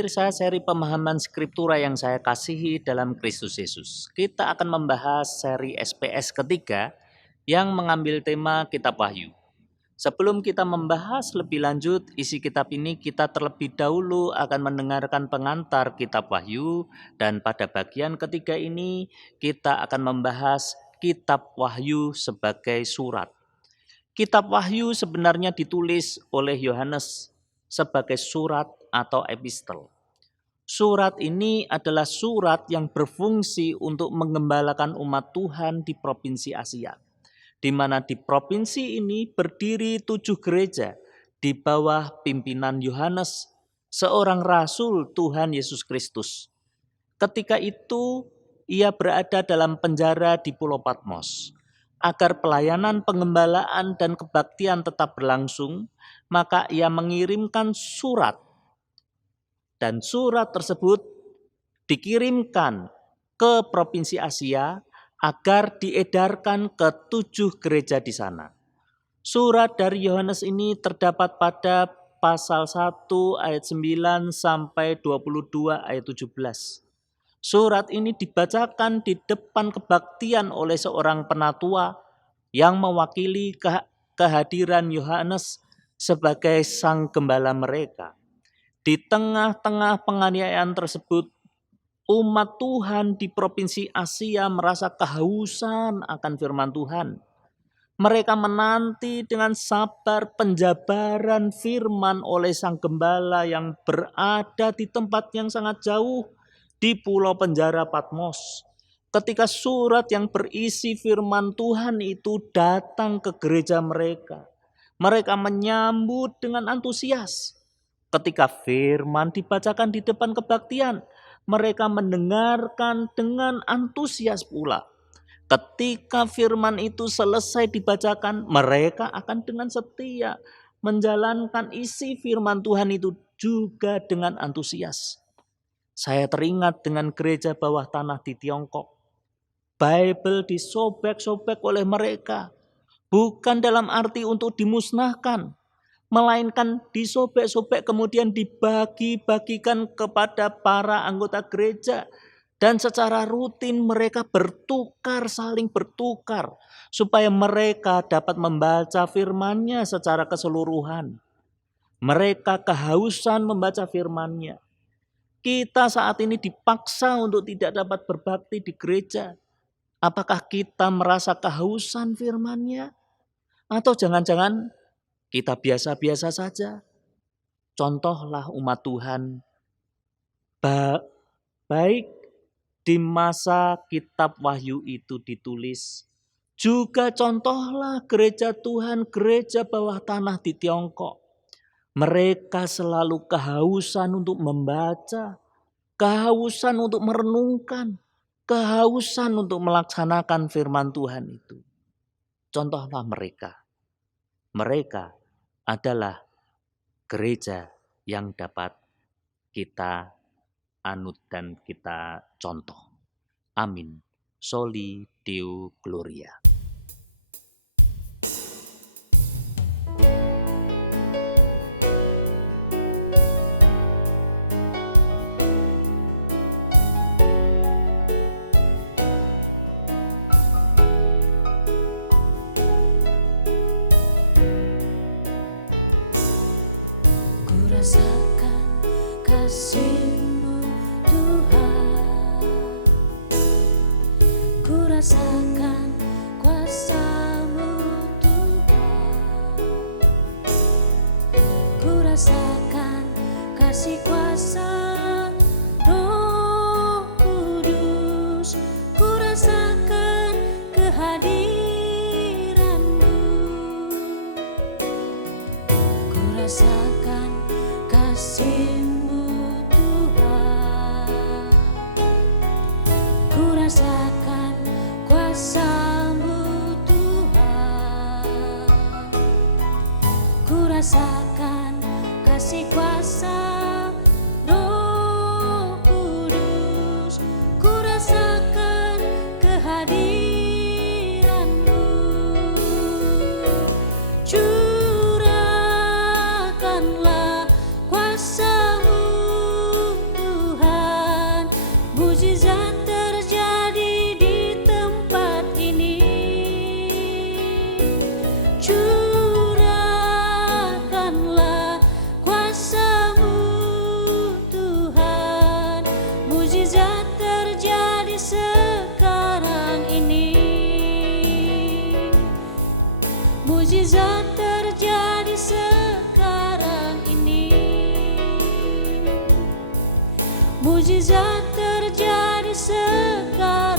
Pemirsa, seri pemahaman Skriptura yang saya kasihi dalam Kristus Yesus. Kita akan membahas seri SPS ketiga yang mengambil tema Kitab Wahyu. Sebelum kita membahas lebih lanjut isi kitab ini, kita terlebih dahulu akan mendengarkan pengantar Kitab Wahyu, dan pada bagian ketiga ini kita akan membahas Kitab Wahyu sebagai surat. Kitab Wahyu sebenarnya ditulis oleh Yohanes sebagai surat atau epistel. Surat ini adalah surat yang berfungsi untuk menggembalakan umat Tuhan di provinsi Asia, di mana di provinsi ini berdiri 7 gereja di bawah pimpinan Yohanes, seorang rasul Tuhan Yesus Kristus. Ketika itu ia berada dalam penjara di Pulau Patmos. Agar pelayanan pengembalaan dan kebaktian tetap berlangsung, maka ia mengirimkan surat. Dan surat tersebut dikirimkan ke provinsi Asia agar diedarkan ke 7 gereja di sana. Surat dari Yohanes ini terdapat pada pasal 1 ayat 9 sampai 22 ayat 17. Surat ini dibacakan di depan kebaktian oleh seorang penatua yang mewakili kehadiran Yohanes sebagai sang gembala mereka. Di tengah-tengah penganiayaan tersebut, umat Tuhan di provinsi Asia merasa kehausan akan firman Tuhan. Mereka menanti dengan sabar penjabaran firman oleh sang gembala yang berada di tempat yang sangat jauh di pulau penjara Patmos. Ketika surat yang berisi firman Tuhan itu datang ke gereja mereka, mereka menyambut dengan antusias. Ketika firman dibacakan di depan kebaktian, mereka mendengarkan dengan antusias pula. Ketika firman itu selesai dibacakan, mereka akan dengan setia menjalankan isi firman Tuhan itu juga dengan antusias. Saya teringat dengan gereja bawah tanah di Tiongkok. Bible disobek-sobek oleh mereka. Bukan dalam arti untuk dimusnahkan, melainkan disobek-sobek kemudian dibagi-bagikan kepada para anggota gereja. Dan secara rutin mereka saling bertukar, supaya mereka dapat membaca firman-Nya secara keseluruhan. Mereka kehausan membaca firman-Nya. Kita saat ini dipaksa untuk tidak dapat berbakti di gereja. Apakah kita merasa kehausan firman-Nya? Atau jangan-jangan kita biasa-biasa saja? Contohlah umat Tuhan, baik di masa kitab Wahyu itu ditulis, juga contohlah gereja Tuhan, gereja bawah tanah di Tiongkok. Mereka selalu kehausan untuk membaca, kehausan untuk merenungkan, kehausan untuk melaksanakan firman Tuhan itu. Contohlah mereka. Mereka adalah gereja yang dapat kita anut dan kita contoh. Amin. Soli Deo Gloria. Rasakan kasih-Mu Tuhan, ku rasakan kuasa-Mu Tuhan, ku rasakan kasih kuasa Roh Kudus, ku rasakan kehadiran-Mu, ku rasakan kasih-Mu Tuhan, ku rasakan kuasa-Mu Tuhan, ku rasakan kasih kuasa Roh Kudus, ku rasakan kehadiran-Mu. Curahkanlah kuasa-Mu Mujizat terjadi sekarang ini. Mujizat terjadi sekarang